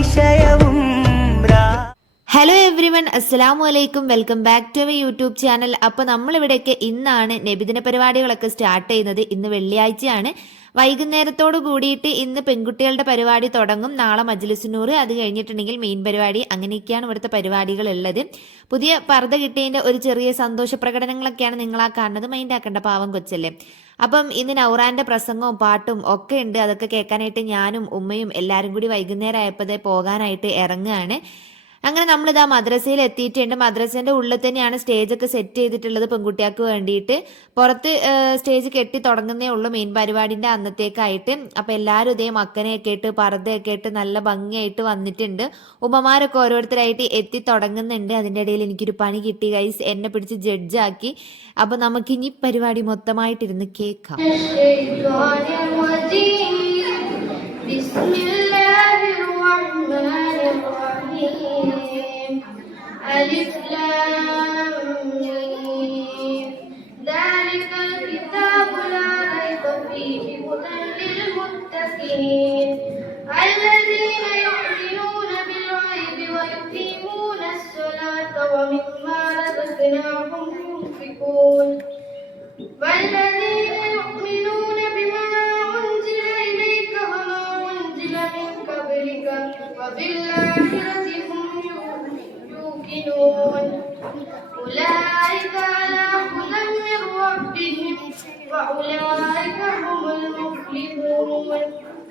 அதிசயவும் hello every one അസ്സാം വലൈക്കും welcome back to our YouTube channel അപ്പോൾ നമ്മളിവിടെയൊക്കെ ഇന്നാണ് നബിദിന പരിപാടികളൊക്കെ സ്റ്റാർട്ട് ചെയ്യുന്നത്. ഇന്ന് വെള്ളിയാഴ്ചയാണ്. വൈകുന്നേരത്തോട് കൂടിയിട്ട് ഇന്ന് പെൺകുട്ടികളുടെ പരിപാടി തുടങ്ങും. നാളെ മജ്ലിസിനൂറ് അത് കഴിഞ്ഞിട്ടുണ്ടെങ്കിൽ മെയിൻ പരിപാടി. അങ്ങനെയൊക്കെയാണ് ഇവിടുത്തെ പരിപാടികൾ ഉള്ളത് പുതിയ പർദ്ദ കിട്ടിയതിന്റെ ഒരു ചെറിയ സന്തോഷ പ്രകടനങ്ങളൊക്കെയാണ് നിങ്ങളാ കാണുന്നത്. മൈൻഡ് ആക്കേണ്ട പാവം കൊച്ചല്ലേ. അപ്പം ഇന്ന് നൗറാന്റെ പ്രസംഗവും പാട്ടും ഒക്കെ ഉണ്ട്. അതൊക്കെ കേൾക്കാനായിട്ട് ഞാനും ഉമ്മയും എല്ലാവരും കൂടി വൈകുന്നേരം ആയപ്പോഴേ പോകാനായിട്ട് ഇറങ്ങുകയാണ്. അങ്ങനെ നമ്മളിതാ മദ്രസയിൽ എത്തിയിട്ടുണ്ട് മദ്രസേന്റെ ഉള്ളിൽ തന്നെയാണ് സ്റ്റേജ് ഒക്കെ സെറ്റ് ചെയ്തിട്ടുള്ളത് പെൺകുട്ടികൾക്ക് വേണ്ടിയിട്ട്. പുറത്ത് സ്റ്റേജ് കെട്ടി തുടങ്ങുന്നേ ഉള്ളൂ മെയിൻ പരിപാടിന്റെ അന്നത്തേക്കായിട്ട്. അപ്പോൾ എല്ലാവരും ഇതേ മക്കനെയൊക്കെ ഇട്ട് പറതയൊക്കെ ഇട്ട് നല്ല ഭംഗിയായിട്ട് വന്നിട്ടുണ്ട്. ഉമ്മമാരൊക്കെ ഓരോരുത്തരായിട്ട് എത്തി തുടങ്ങുന്നുണ്ട്. അതിന്റെ ഇടയിൽ എനിക്കൊരു പണി കിട്ടി ഗൈസ് എന്നെ പിടിച്ച് ജഡ്ജാക്കി അപ്പോൾ നമുക്കിനി പരിപാടി മൊത്തമായിട്ടിരുന്ന് കേൾക്കാം. Thank you.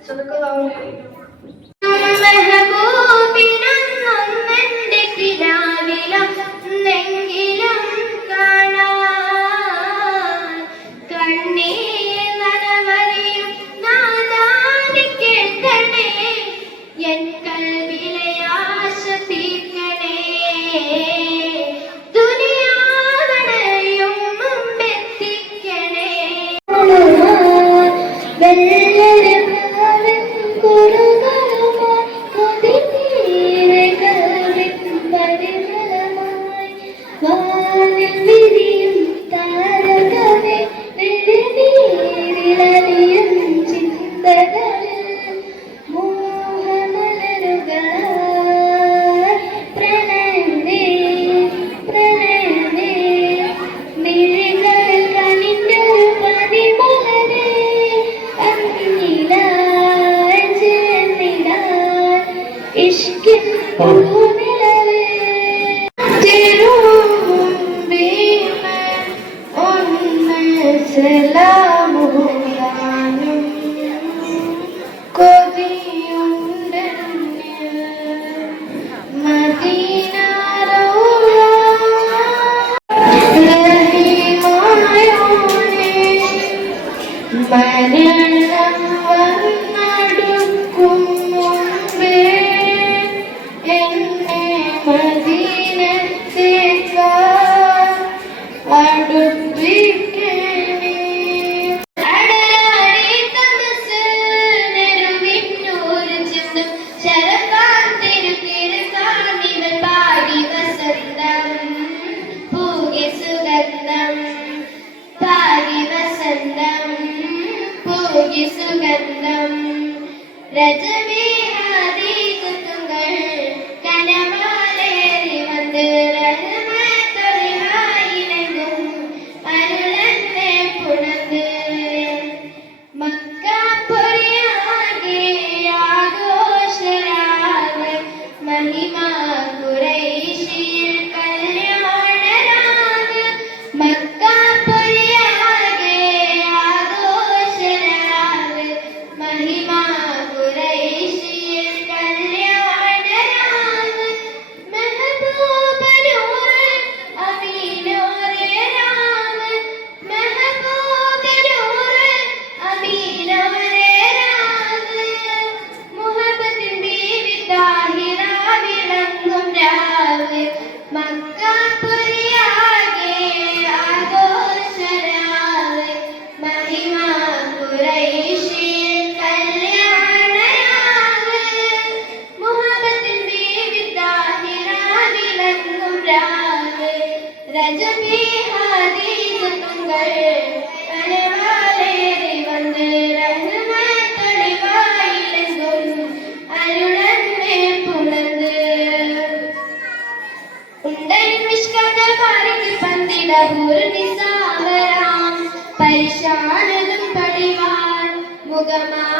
Só no colo. ഒന്ന് കൊതിയുണ്ടെന്നിൽ മദീന മരണം വന്നടുക്കും മുമ്പേ എന്നെ മദീനത്തേക്കാ രജമേ ആദികുത്തുങ്ങൾ 对吗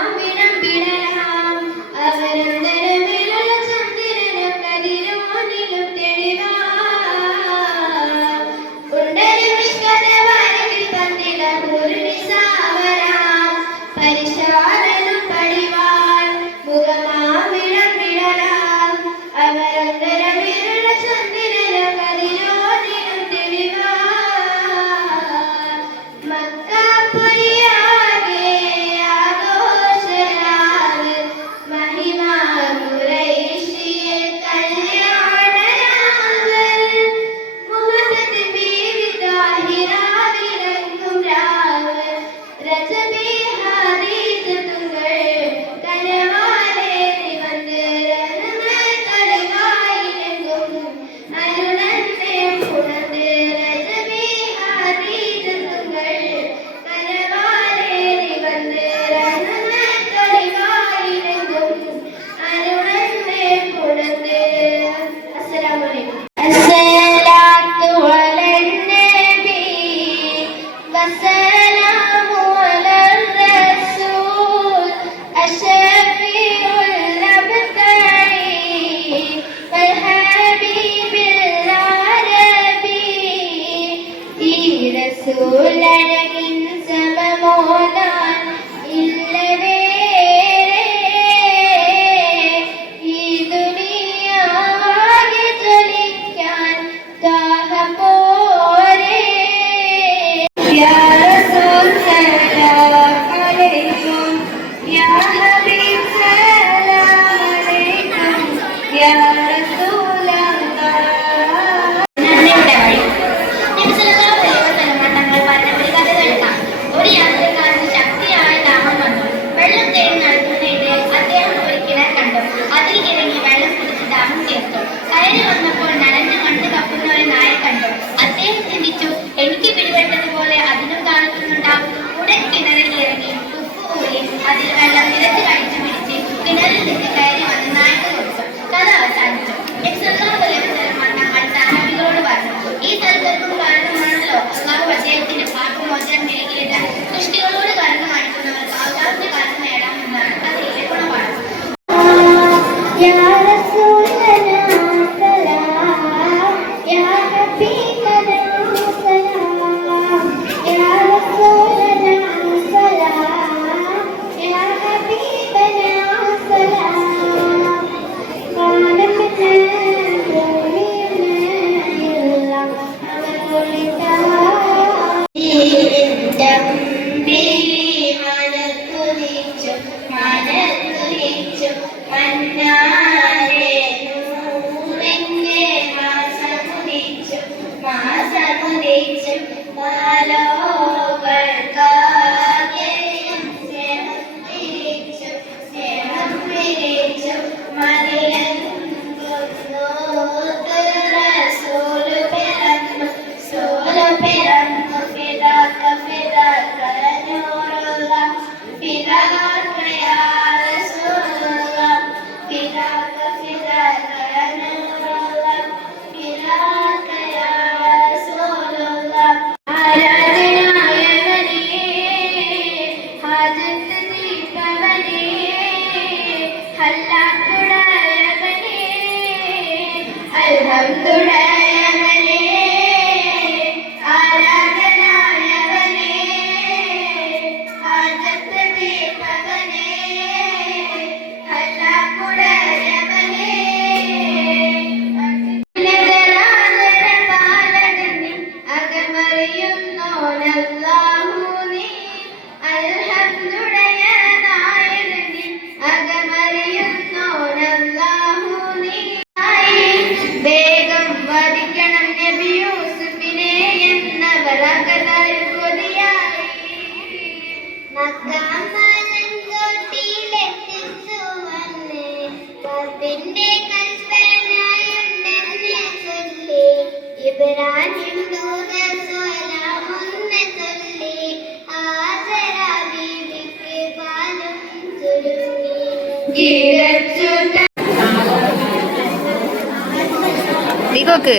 നീക്കോക്ക്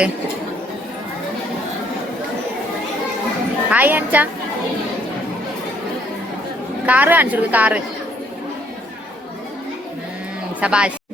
ഹായ് അച്ഛ കാറ് കാണിച്ചു കാറ്. സബാഷ്.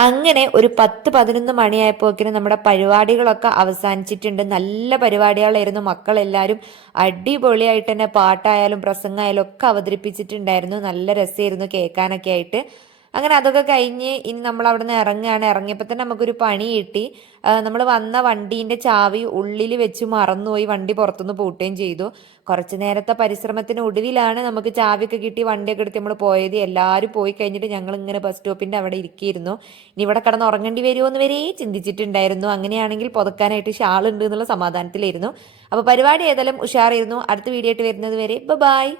അങ്ങനെ ഒരു പത്ത് പതിനൊന്ന് മണിയായപ്പോക്കിന് നമ്മുടെ പരിപാടികളൊക്കെ അവസാനിച്ചിട്ടുണ്ട്. നല്ല പരിപാടികളായിരുന്നു. മക്കളെല്ലാവരും അടിപൊളിയായിട്ട് തന്നെ പാട്ടായാലും പ്രസംഗമായാലും ഒക്കെ അവതരിപ്പിച്ചിട്ടുണ്ടായിരുന്നു. നല്ല രസമായിരുന്നു കേൾക്കാനൊക്കെ ആയിട്ട് അങ്ങനെ അതൊക്കെ കഴിഞ്ഞ് ഇനി നമ്മൾ അവിടെ നിന്ന് ഇറങ്ങുകയാണ്. ഇറങ്ങിയപ്പോൾ തന്നെ നമുക്കൊരു പണി കിട്ടി. നമ്മൾ വന്ന വണ്ടീന്റെ ചാവി ഉള്ളിൽ വെച്ച് മറന്നുപോയി വണ്ടി പുറത്തുനിന്ന് പൂട്ടുകയും ചെയ്തു. കുറച്ച് നേരത്തെ പരിശ്രമത്തിന് ഒടുവിലാണ് നമുക്ക് ചാവിയൊക്കെ കിട്ടി വണ്ടിയൊക്കെ എടുത്ത് നമ്മൾ പോയത്. എല്ലാവരും പോയി കഴിഞ്ഞിട്ട് ഞങ്ങൾ ഇങ്ങനെ ബസ് സ്റ്റോപ്പിന്റെ അവിടെ ഇരിക്കുകയായിരുന്നു ഇനി ഇവിടെ കിടന്ന് ഉറങ്ങേണ്ടി വരുമോ എന്ന് വരെ ചിന്തിച്ചിട്ടുണ്ടായിരുന്നു. അങ്ങനെയാണെങ്കിൽ പുതക്കാനായിട്ട് ഷാൾ ഉണ്ട് എന്നുള്ള സമാധാനത്തിലായിരുന്നു. അപ്പോൾ പരിപാടി ഏതായാലും ഉഷാറായിരുന്നു. അടുത്ത വീഡിയോ ആയിട്ട് വരുന്നത് വരെ ബൈ